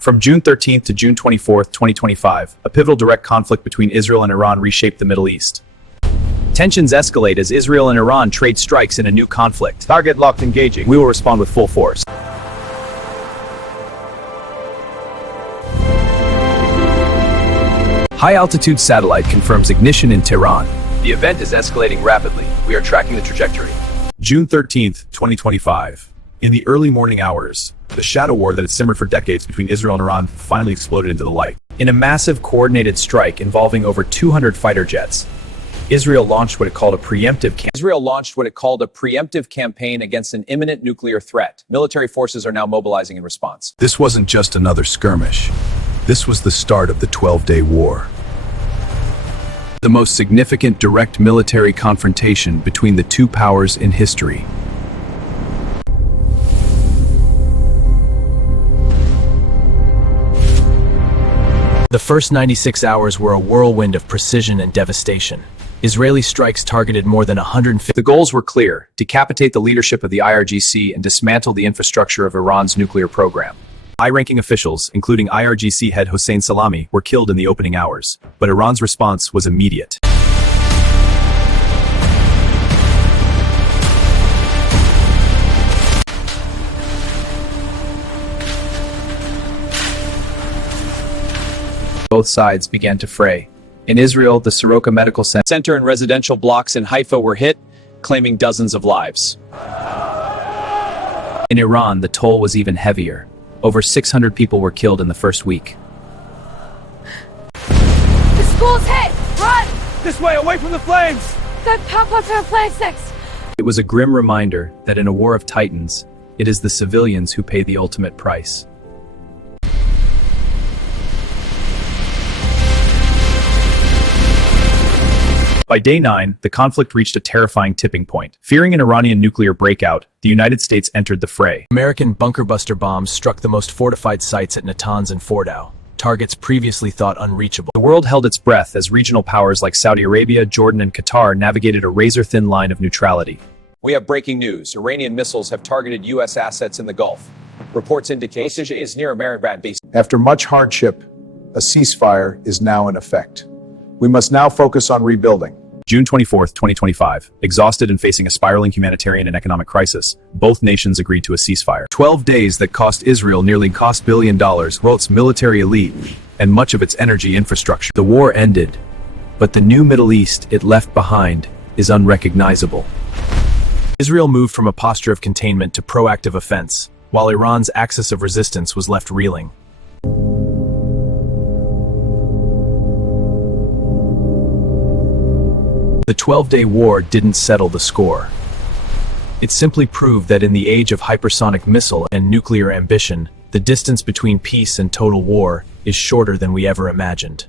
From June 13th to June 24th, 2025, a pivotal direct conflict between Israel and Iran reshaped the Middle East. Tensions escalate as Israel and Iran trade strikes in a new conflict. Target locked, engaging. We will respond with full force. High-altitude satellite confirms ignition in Tehran. The event is escalating rapidly. We are tracking the trajectory. June 13th, 2025. In the early morning hours, the shadow war that had simmered for decades between Israel and Iran finally exploded into the light. In a massive coordinated strike involving over 200 fighter jets, Israel launched what it called a preemptive campaign against an imminent nuclear threat. Military forces are now mobilizing in response. This wasn't just another skirmish. This was the start of the 12-day war. The most significant direct military confrontation between the two powers in history. The first 96 hours were a whirlwind of precision and devastation. Israeli strikes targeted more than 150. The goals were clear: decapitate the leadership of the IRGC and dismantle the infrastructure of Iran's nuclear program. High-ranking officials, including IRGC head Hossein Salami, were killed in the opening hours, but Iran's response was immediate. Both sides began to fray. In Israel, the Soroka Medical Center and residential blocks in Haifa were hit, claiming dozens of lives. In Iran, the toll was even heavier. Over 600 people were killed in the first week. The school's hit! Run! This way, away from the flames! Got pop-up for plastics! It was a grim reminder that in a war of titans, it is the civilians who pay the ultimate price. By day 9, the conflict reached a terrifying tipping point. Fearing an Iranian nuclear breakout, the United States entered the fray. American bunker buster bombs struck the most fortified sites at Natanz and Fordow, targets previously thought unreachable. The world held its breath as regional powers like Saudi Arabia, Jordan, and Qatar navigated a razor-thin line of neutrality. We have breaking news. Iranian missiles have targeted U.S. assets in the Gulf. Reports indicate is near American base. After much hardship, a ceasefire is now in effect. We must now focus on rebuilding. June 24th, 2025. Exhausted and facing a spiraling humanitarian and economic crisis, both nations agreed to a ceasefire. 12 days that cost Israel nearly $1 billion, well, its military elite, and much of its energy infrastructure. The war ended, but the new Middle East it left behind is unrecognizable. Israel moved from a posture of containment to proactive offense, while Iran's axis of resistance was left reeling. The 12-day war didn't settle the score. It simply proved that in the age of hypersonic missile and nuclear ambition, the distance between peace and total war is shorter than we ever imagined.